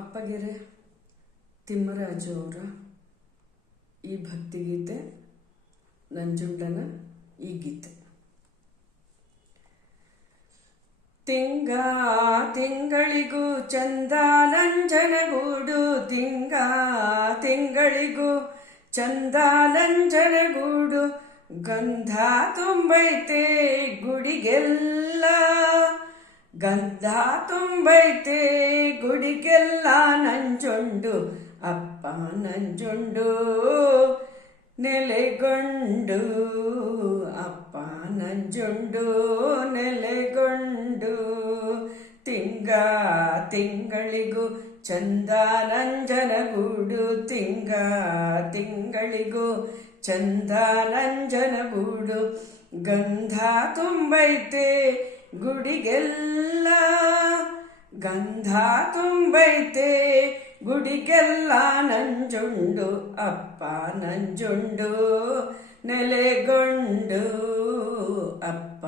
ಅಪ್ಪಗೆರೆ ತಿಮ್ಮರಾಜು ಅವರ ಈ ಭಕ್ತಿಗೀತೆ ನಂಜುಂಡನ ಈ ಗೀತೆ. ತಿಂಗಳಿಗೂ ಚಂದ ನಂಜನಗೂಡು, ತಿಂಗಳಿಗೂ ಚಂದ ನಂಜನಗೂಡು, ಗಂಧ ತುಂಬೈತೆ ಗುಡಿಗೆಲ್ಲ, ಗಂಧ ತುಂಬೈತೆ ಗುಡಿಗೆಲ್ಲ. ನಂಜುಂಡು ಅಪ್ಪ ನಂಜುಂಡು ನೆಲೆಗೊಂಡು, ಅಪ್ಪ ನಂಜುಂಡು ನೆಲೆಗೊಂಡು. ತಿಂಗಳಿಗೂ ಚಂದ ನಂಜನಗೂಡು, ತಿಂಗಳಿಗೂ ಚಂದ ನಂಜನಗೂಡು, ಗಂಧ ತುಂಬೈತೆ ಗುಡಿಗೆಲ್ಲ, ಗಂಧ ತುಂಬೈತೆ ಗುಡಿಗೆಲ್ಲ. ನಂಜುಂಡು ಅಪ್ಪ ನಂಜುಂಡು ನೆಲೆಗೊಂಡು, ಅಪ್ಪ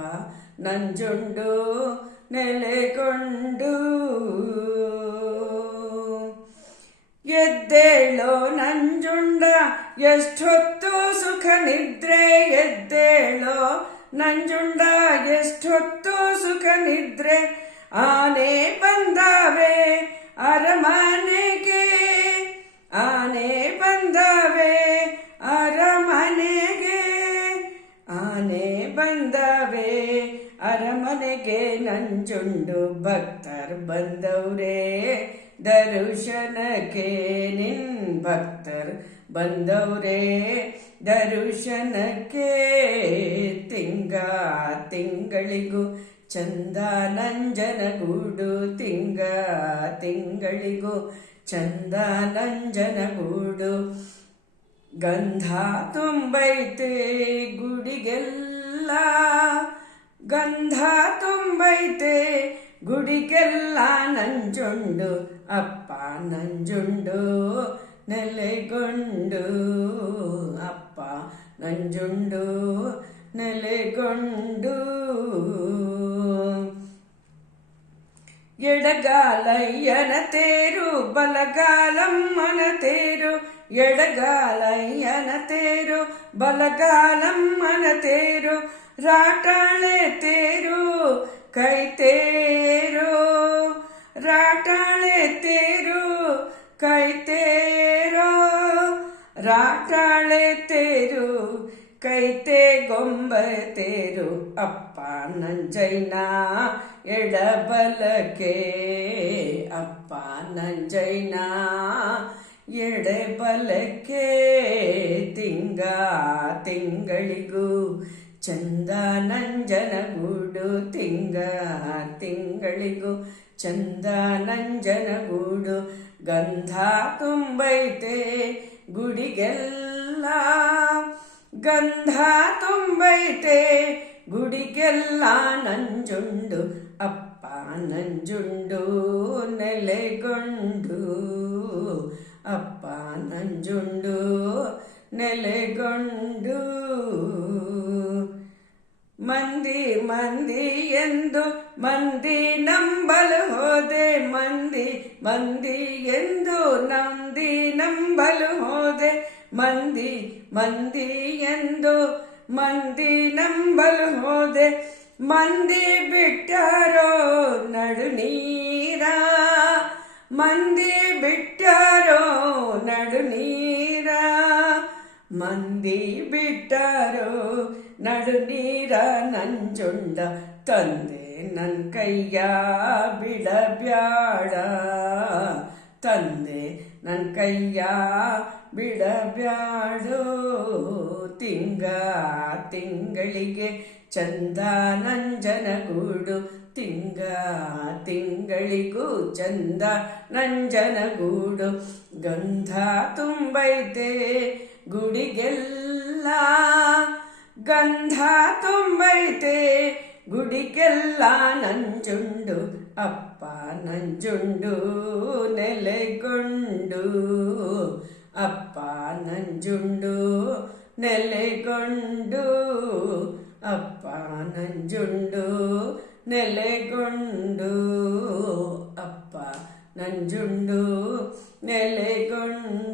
ನಂಜುಂಡು ನೆಲೆಗೊಂಡು. ಎದ್ದೇಳೋ ನಂಜುಂಡ ಎಷ್ಟೊತ್ತು ಸುಖ ನಿದ್ರೆ, ಎದ್ದೇಳೋ ನಂಜುಂಡ ಎಷ್ಟೊತ್ತು ಸುಖ ನಿದ್ರೆ. ಆನೆ ಬಂದಾವೆ ಅರಮನೆಗೆ, ಆನೆ ಬಂದಾವೆ ಅರಮನೆಗೆ, ಆನೆ ಬಂದಾವೆ ಅರಮನೆಗೆ. ನಂಜುಂಡು ಭಕ್ತರ್ ಬಂದವ್ರೆ ದರ್ಶನಕ್ಕೆ, ನಿನ್ ಭಕ್ತರ್ ಬಂದವ್ರೆ ದರ್ಶನಕ್ಕೆ. ತಿಂಗಳಿಗೂ ಚಂದ ನಂಜನಗೂಡು, ತಿಂಗಳಿಗೂ ಚಂದ ನಂಜನಗೂಡು, ಗಂಧ ತುಂಬೈತೆ ಗುಡಿಗೆಲ್ಲ, ಗಂಧ ತುಂಬೈತೆ ಗುಡಿಗೆಲ್ಲ. ನಂಜುಂಡು ಅಪ್ಪ ನಂಜುಂಡು ನೆಲೆಗೊಂಡು, ಅಪ್ಪ ನಂಜುಂಡು ನೆಲೆಗೊಂಡು. ಎಡಗಾಲಯ್ಯನ ತೇರು ಬಲಗಾಲಮ್ಮನ ತೇರು, ಎಡಗಾಲಯ್ಯನ ತೇರು ಬಲಗಾಲಮ್ಮನ ತೇರು. ರಾಟಾಳೆ ತೇರು ಕೈ ತೇರು, ರಾಟಾಳೆ ತೇರು ಕೈ ತೇರು, ರಾಟಾಳೆ ತೇರು ಕೈತೆ ಗೊಂಬ ತೇರು. ಅಪ್ಪ ನಂಜಯ್ಯನ ಎಡಬಲಕ್ಕೆ, ಅಪ್ಪ ನಂಜಯ್ಯನ ಎಡಬಲಕ್ಕೆ. ತಿಂಗಳಿಗೂ ಚಂದ ನಂಜನಗೂಡು, ತಿಂಗಳಿಗೂ ಚಂದ ನಂಜನಗೂಡು, ಗಂಧ ತುಂಬೈತೆ ಗುಡಿಗೆಲ್ಲ, ಗಂಧ ತುಂಬೈತೆ ಗುಡಿಗೆಲ್ಲ. ನಂಜುಂಡು ಅಪ್ಪ ನಂಜುಂಡು ನೆಲೆಗೊಂಡು, ಅಪ್ಪ ನಂಜುಂಡು ನೆಲೆಗೊಂಡು. ಮಂದಿ ಎಂದು ಮಂದಿ ನಂಬಲು ಹೋದೆ, ಮಂದಿ ಎಂದು ನಂಬಲು ಹೋದೆ. ಮಂದಿ ಎಂದು ಮಂದಿ ನಂಬಲು ಹೋದೆ. ಮಂದಿ ಬಿಟ್ಟಾರೋ ನಡು ನೀರ, ಮಂದಿ ಬಿಟ್ಟಾರೋ ನಡು ನೀರ, ಮಂದಿ ಬಿಟ್ಟಾರೋ ನಡು ನೀರ. ನಂಜುಂಡ ತಂದೆ ನನ್ ಕೈಯ ಬಿಡಬ್ಯಾಡ, ತಂದೆ ನನ್ ಕೈಯ ಬಿಡಬ್ಯಾಡೋ. ತಿಂಗಳಿಗೆ ಚಂದ ನಂಜನಗೂಡು, ತಿಂಗಳಿಗೂ ಚಂದ ನಂಜನಗೂಡು, ಗಂಧ ತುಂಬೈತೆ ಗುಡಿಗೆಲ್ಲ, ಗಂಧ ತುಂಬೈತೆ ಗುಡಿಗೆಲ್ಲ. ನಂಜುಂಡು ಅಪ್ಪ ನಂಜುಂಡು ನೆಲೆಗೊಂಡು, ಅಪ್ಪ ನಂಜುಂಡು ನೆಲೆಗೊಂಡು, ಅಪ್ಪ ನಂಜುಂಡು ನೆಲೆಗೊಂಡು, ಅಪ್ಪ ನಂಜುಂಡು ನೆಲೆಗೊಂಡು